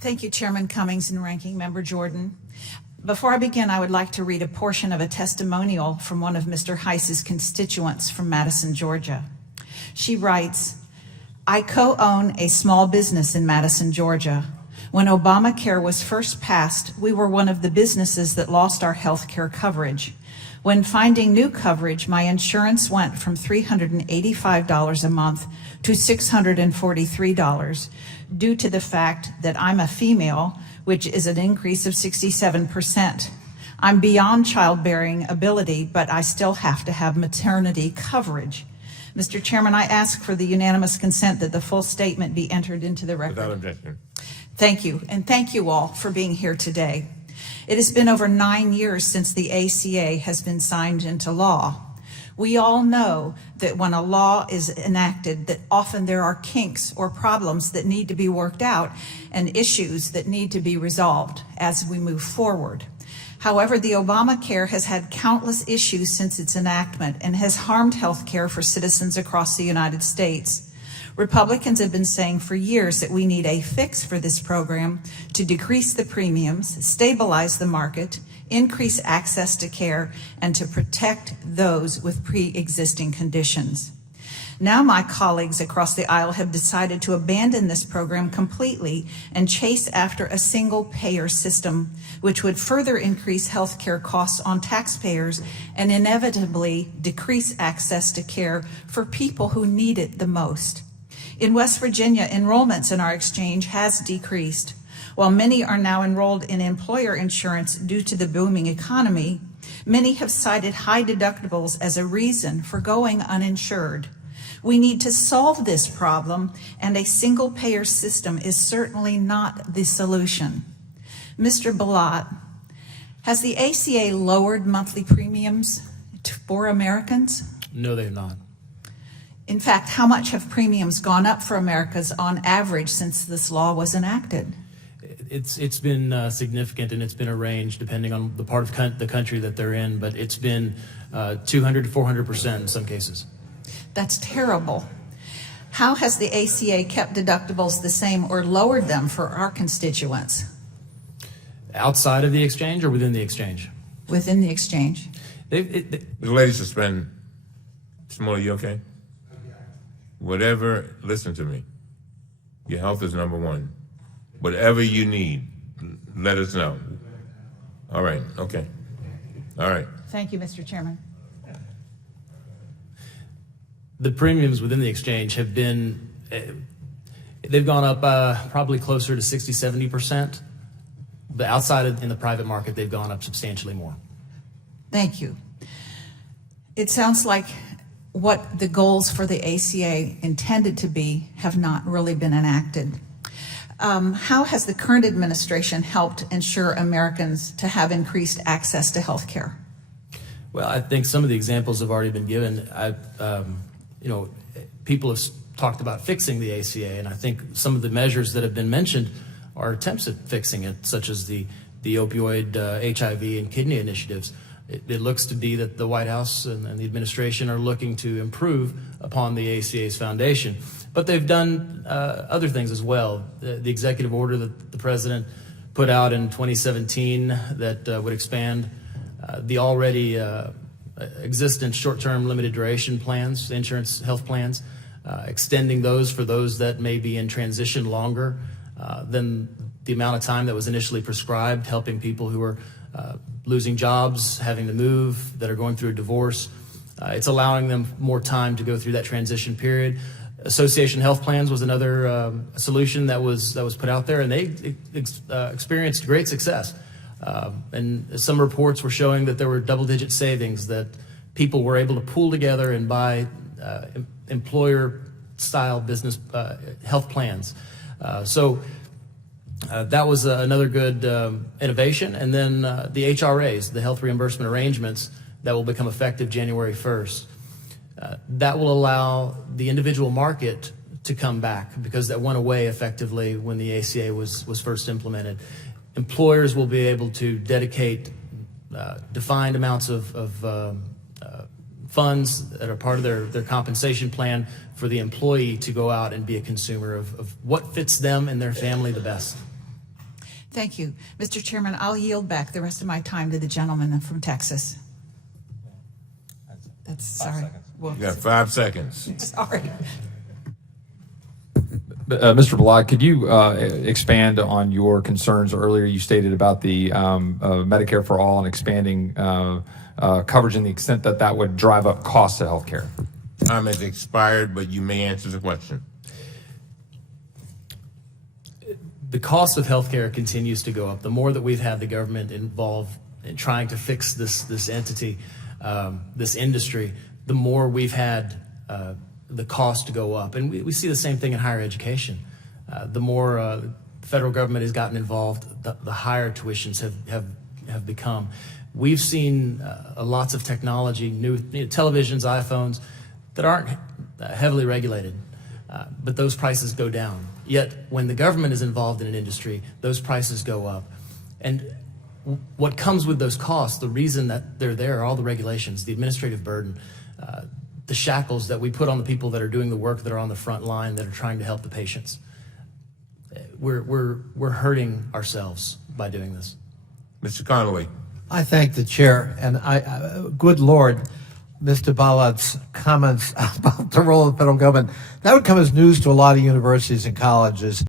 Thank you, Chairman Cummings and Ranking Member Jordan. Before I begin, I would like to read a portion of a testimonial from one of Mr. Heiss's constituents from Madison, Georgia. She writes, I co-own a small business in Madison, Georgia. When Obamacare was first passed, we were one of the businesses that lost our health care coverage. When finding new coverage, my insurance went from $385 a month to $643 due to the fact that I'm a female, which is an increase of 67%. I'm beyond childbearing ability, but I still have to have maternity coverage. Mr. Chairman, I ask for the unanimous consent that the full statement be entered into the record. Without objection. Thank you, and thank you all for being here today. It has been over 9 years since the ACA has been signed into law. We all know that when a law is enacted, that often there are kinks or problems that need to be worked out and issues that need to be resolved as we move forward. However, the Obamacare has had countless issues since its enactment and has harmed health care for citizens across the United States. Republicans have been saying for years that we need a fix for this program to decrease the premiums, stabilize the market, increase access to care, and to protect those with pre-existing conditions. Now my colleagues across the aisle have decided to abandon this program completely and chase after a single-payer system, which would further increase health care costs on taxpayers and inevitably decrease access to care for people who need it the most. In West Virginia, enrollments in our exchange has decreased. While many are now enrolled in employer insurance due to the booming economy, many have cited high deductibles as a reason for going uninsured. We need to solve this problem, and a single-payer system is certainly not the solution. Mr. Balot, has the ACA lowered monthly premiums for Americans? No, they have not. In fact, how much have premiums gone up for Americans on average since this law was enacted? It's been significant, and it's been a range depending on the part of the country that they're in, but it's been 200 to 400% in some cases. That's terrible. How has the ACA kept deductibles the same or lowered them for our constituents? Outside of the exchange or within the exchange? Within the exchange. The lady suspend. Shmola, you okay? Whatever, listen to me. Your health is number one. Whatever you need, let us know. All right, okay. All right. Thank you, Mr. Chairman. The premiums within the exchange have been, they've gone up probably closer to 60, 70%. But outside in the private market, they've gone up substantially more. Thank you. It sounds like what the goals for the ACA intended to be have not really been enacted. How has the current administration helped ensure Americans to have increased access to health care? Well, I think some of the examples have already been given. People have talked about fixing the ACA, and I think some of the measures that have been mentioned are attempts at fixing it, such as the opioid, HIV, and kidney initiatives. It looks to be that the White House and the administration are looking to improve upon the ACA's foundation. But they've done other things as well. The executive order that the president put out in 2017 that would expand the already existent short-term limited duration plans, insurance health plans, extending those for those that may be in transition longer than the amount of time that was initially prescribed, helping people who are losing jobs, having to move, that are going through a divorce. It's allowing them more time to go through that transition period. Association health plans was another solution that was put out there, and they experienced great success. And some reports were showing that there were double-digit savings, that people were able to pool together and buy employer-style business health plans. That was another good innovation. And then the HRAs, the health reimbursement arrangements, that will become effective January 1st. That will allow the individual market to come back, because that went away effectively when the ACA was first implemented. Employers will be able to dedicate defined amounts of funds that are part of their compensation plan for the employee to go out and be a consumer of what fits them and their family the best. Thank you. Mr. Chairman, I'll yield back the rest of my time to the gentleman from Texas. That's, sorry. Well, You got 5 seconds. sorry. Mr. Balad, could you expand on your concerns earlier you stated about the Medicare for All and expanding coverage in the extent that that would drive up costs of health care? Time has expired, but you may answer the question. The cost of healthcare continues to go up. The more that we've had the government involved in trying to fix this entity, this industry, the more we've had the cost to go up. And we see the same thing in higher education. The more the federal government has gotten involved, the higher tuitions have become. We've seen lots of technology, new televisions, iPhones, that aren't heavily regulated, but those prices go down. Yet when the government is involved in an industry, those prices go up. And what comes with those costs, the reason that they're there, are all the regulations, the administrative burden, the shackles that we put on the people that are doing the work, that are on the front line, that are trying to help the patients. We're hurting ourselves by doing this. Mr. Connolly. I thank the chair, and good Lord, Mr. Balad's comments about the role of the federal government, that would come as news to a lot of universities and colleges.